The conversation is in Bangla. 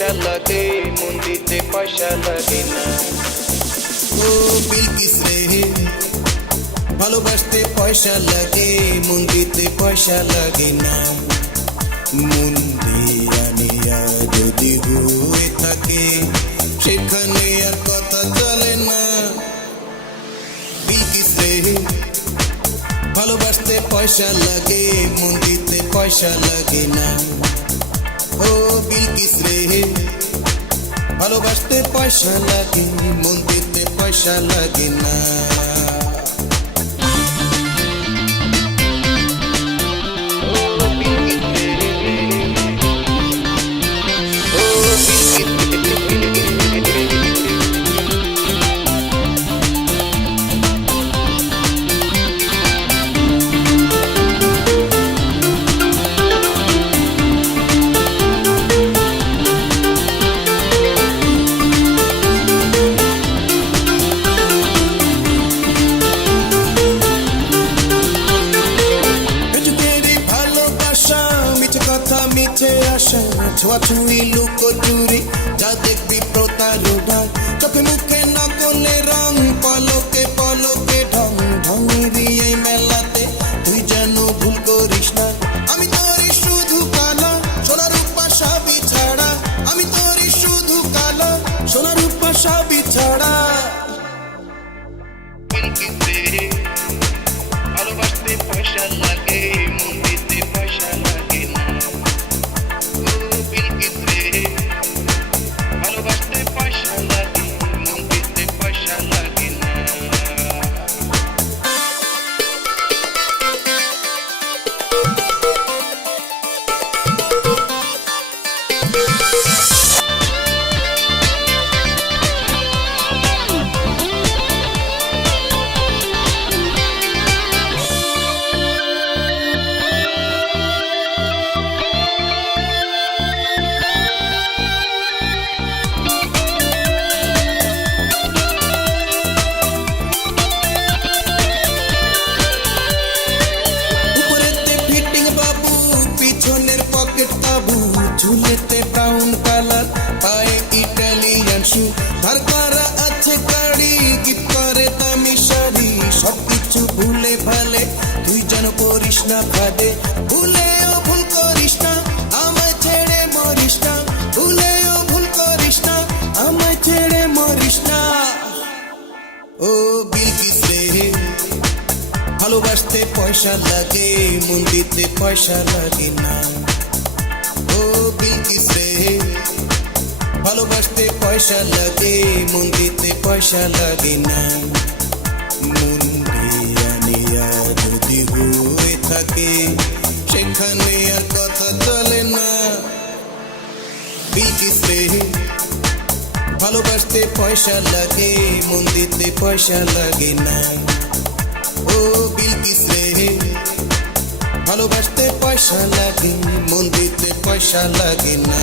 পয়সা লাগে, মন দিতে পয়সা লাগে না। ও বিলকিস রে, ভালোবাসতে পয়সা লাগে, মন দিতে পয়সা লাগে না। মন দিয়া নিয়া যদি হয়ে থাকে, সেখানে আর কথা চলে না। বিলকিস রে, ভালোবাসতে পয়সা লাগে, মন দিতে পয়সা লাগে না। ও বিলকিস রে, ভালোবাসতে পয়সা লাগে, মন দিতে পয়সা লাগে না। মিছে আসা, ছোঁয়াছুঁই লুকোচুরি, যা দেখবি প্রতারণা। চোখে মুখে নকলে রং, পলকে পলকে ঢং, ঢঙের এই মেলাতে তুই যেন ভুল করিস না। আমি তোরই শুধু কালা, সোনা রূপা সবই ছাড়া। আমি তোরই শুধু কালা, সোনা রূপা সবই ছাড়া। ভালোবাসতে পয়সা লাগে, মন দিতে পয়সা লাগে না। ভালোবাসতে পয়সা লাগে, মন দিতে পয়সা লাগে না। ঝুলেতে ব্রাউন কালার, পায়ে ইটালিয়ান শু, ধার করা আছে গাড়ি, গিফট করে দামি শাড়ি। সবকিছু ভুলে ভালে তুই যেন করিস না ফাঁদে, ভুলেও ভুল করিস না, আমায় ছেড়ে মরিস না। ভুলেও ভুল করিস না, আমায় ছেড়ে মরিস না। ও বিলকিস রে, ভালোবাসতে পয়সা লাগে, মন দিতে পয়সা লাগে না। ও বিলকিস রে, ভালোবাসতে পয়সা লাগে, মন দিতে পয়সা লাগে না। মন দিয়া নিয়া যদি হয়ে থাকে, সেখানে আর কথা চলে না। বিলকিস রে, ভালোবাসতে পয়সা লাগে, মন দিতে পয়সা লাগে না। ও বিলকিস রে, ভালোবাসতে পয়সা লাগে, মন দিতে পয়সা লাগে না।